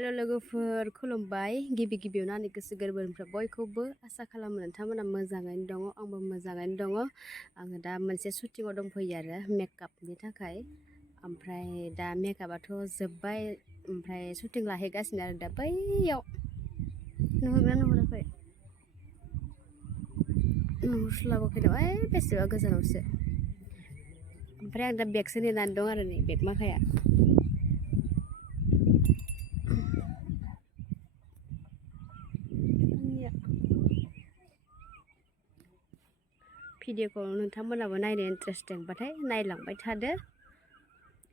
हेल' लोगोफोर खुलुमबाय गिबियावनो आंनि गोसो गोरबोनिफ्राय बयखौबो आसा खालामो नोंथांमोना मोजाङैनो दङ आंबो मोजाङैनो दङ आङो दा मोनसे शुटिंआव दंफैयो आरो मेकआपनि थाखाय ओमफ्राय दा मेकआपआथ' जोब्बाय ओमफ्राय शुटिं लाहैगासिनो आरो दा बैयाव नुहुरगोना नुहुराखै नुहुरस्लाबाखै दं ओइ बेसेबा गोजानावसो ओमफ्राय आं दा बेगसो नेनानै दं आरो नै बेग माखाया भिडिअखौ नोंथांमोनाबो नायनो इन्टारेस्टिंबाथाय नायलांबाय थादो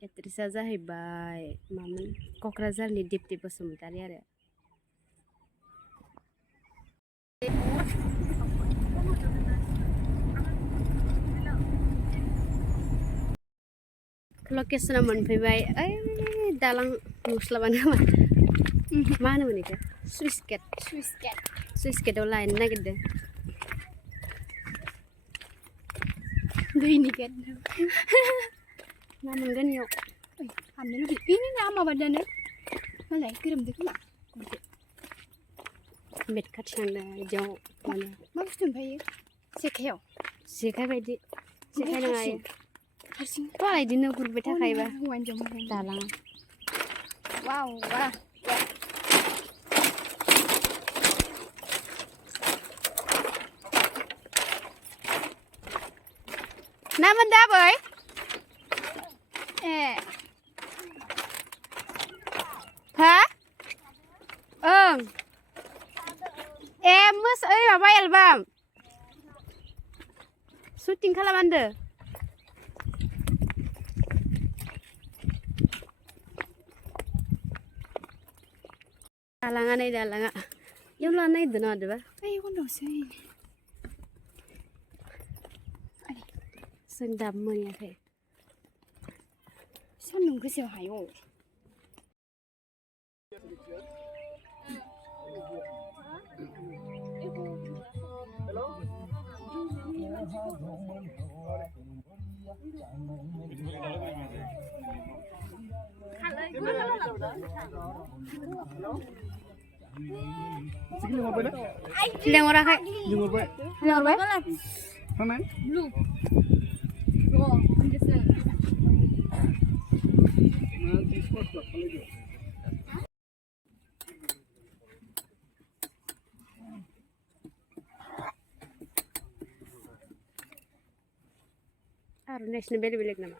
एक्ट्रेसआ जाहैबाय मामोन क'क्राझारनि दिप्ति बसुमतारी आरो लकेसना मोनफैबाय ओइ दालां नुस्लाबानो मा होनोमोन बेखौ सुइस गेटआव लायनो नागिरदों दैनि गेट मा मोनगोन इयाव हाबनो लुबैयो बेनि ना माबादानो मालाय गोरोमदो खोमा बेट खाथि थांदों बिदियाव माने मा बुस्थु ओमफ्राय जेखाइ बायदि जेखाइ नङा हारसिं बारा बिदिनो गुरबाय थाखायोबा दालाङा वाव वाह ना मोनदों आबै ए हा ओं ए ओइ माबा एलबाम शुटिं खालामदो दालाङा नै दालाङा इयाव लानो नागिरदों ना मादोबा ओइ उनावसो जों दाबो मोनाखै सान्दुं गोसायाव हायो लेंहराखै लेंहरबाय आर'नाइसनि बेलेग नामा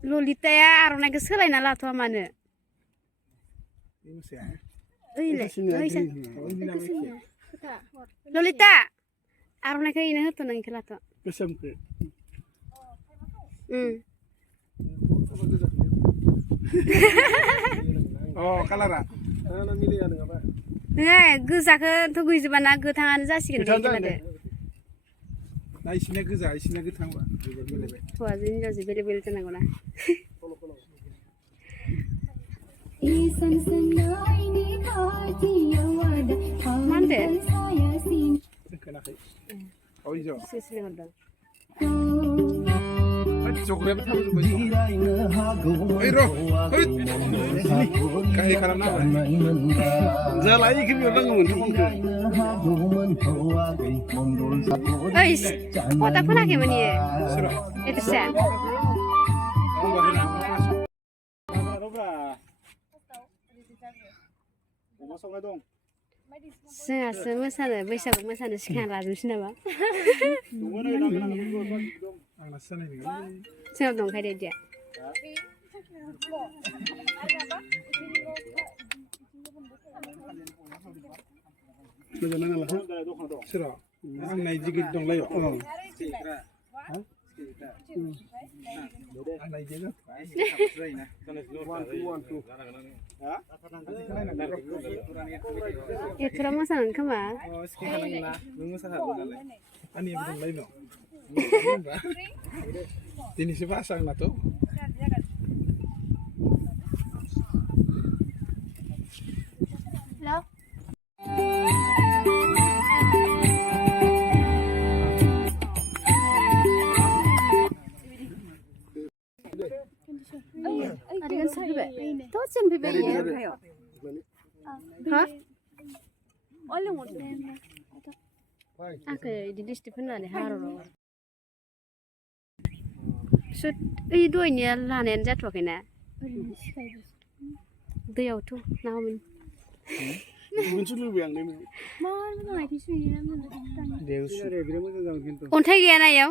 ललिताया आर'नाइखौ सोलायना लाथ'वा मानो ललिता आर'नाइखौ इनो होथ' नोंखौ लाथ' गोसोमखौ कालारा गोजाखौथ' गैजोबाना गोथाङानो जासिगोन दे इसिना गोजा इसिना गोथांबा हौवाजों हिनजावजों बेलेग जानांगौ ना मा होनदो खोनाखै जग्रायाबो थाबोजोब्बाय गाहाय खालामना जालाय गिबियाव नांगौमोन ओइ पटा फोनाखैमोन इयो एड्रेसा जोंहासो मोसानो बैसागु मोसानो सिखायना लाजोबसै नामा जोंनाव दंखायो इदिया मोजां नाङाला सोरा आंना इदि गिदिर दंलायो एथ'रा मोसानो खोमा दिनैसो पास आंनाथ' फैबाय दसेनो फैबाय इयो हा आंखो इदि डिस्टार्ब होननानै हार' सुद ओइ दहायनिया लानायानो जाथ'वाखैना दैयावथ' ना हमैनो मोनसे लुबैयो आं अन्थाइ गैयाना इयाव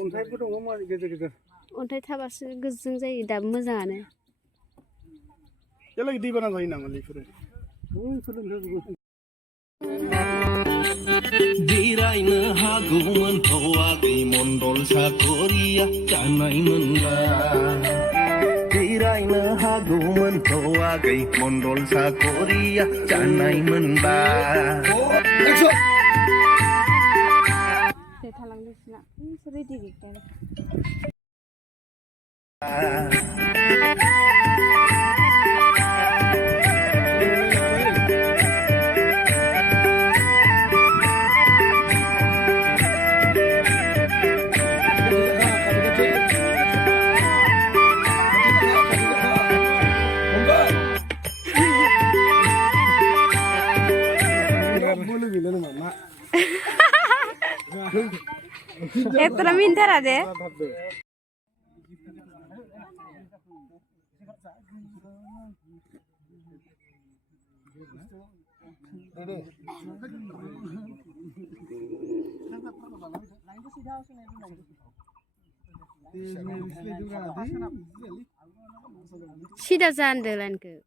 अन्थाइबो दङ गेजेर गेजेर अन्थाइ थाबासो गोजों जायो दाबो मोजाङानो एलाय दैबाना जायो नामा बेफोरो जिरायनो हागौमोन हौवाखै मण्डल साखरिया जानायमोनबा जिरायनो हागौमोन हौवाखै मण्डल साखरिया जानायमोनबा थालांदोंसोना रेडि गैखाया Extra minta ada. Sida jandelan ke.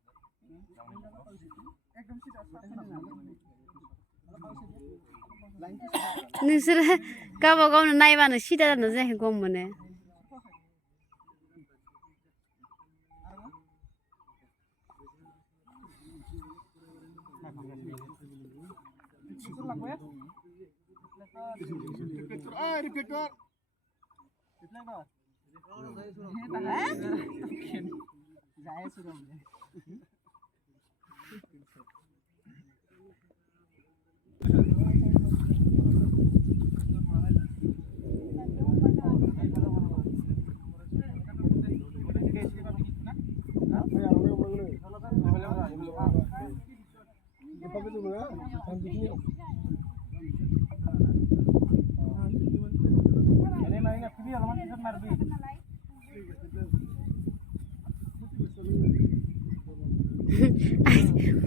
नोंसोर गावबा गावनो नायबानो सिदा जानो जायाखै गम मोनो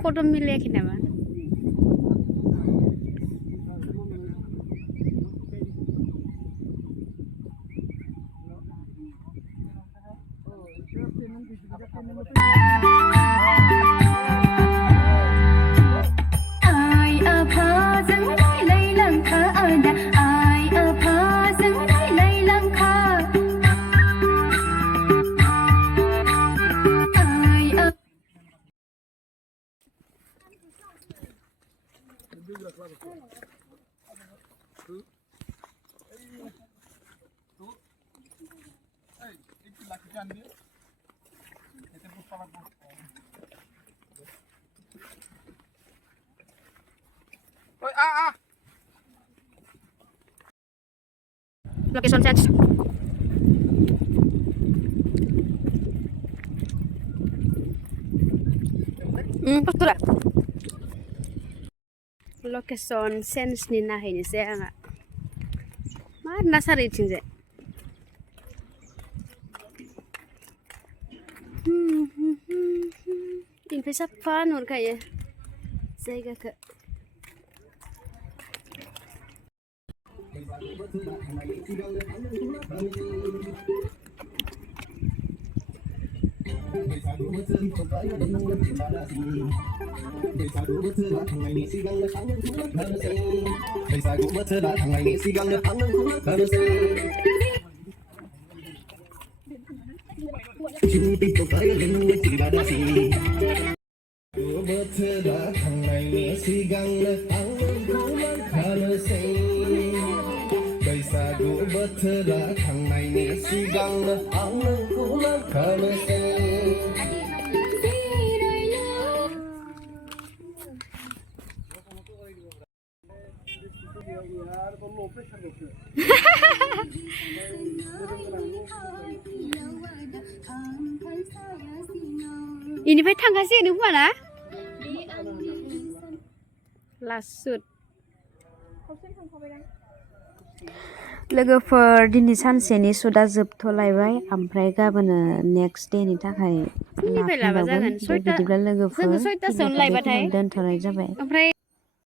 Kodam milayakhै नामा Location change. Betul lah. Location change ni nah ini saya nggak. Mana sari cinze. Invest apa nur kayak saya ke. इनिफ्राय थांगासिनो खोमा ना लास्ट लोगोफोर दिनै सानसेनि सुदा जोबथ'लायबाय ओमफ्राय गाबोनो नेक्स्ट डेनि थाखाय लाफिनबावगोन बिदिब्ला लोगोफोर दोनथ'नाय जाबाय ओमफ्राय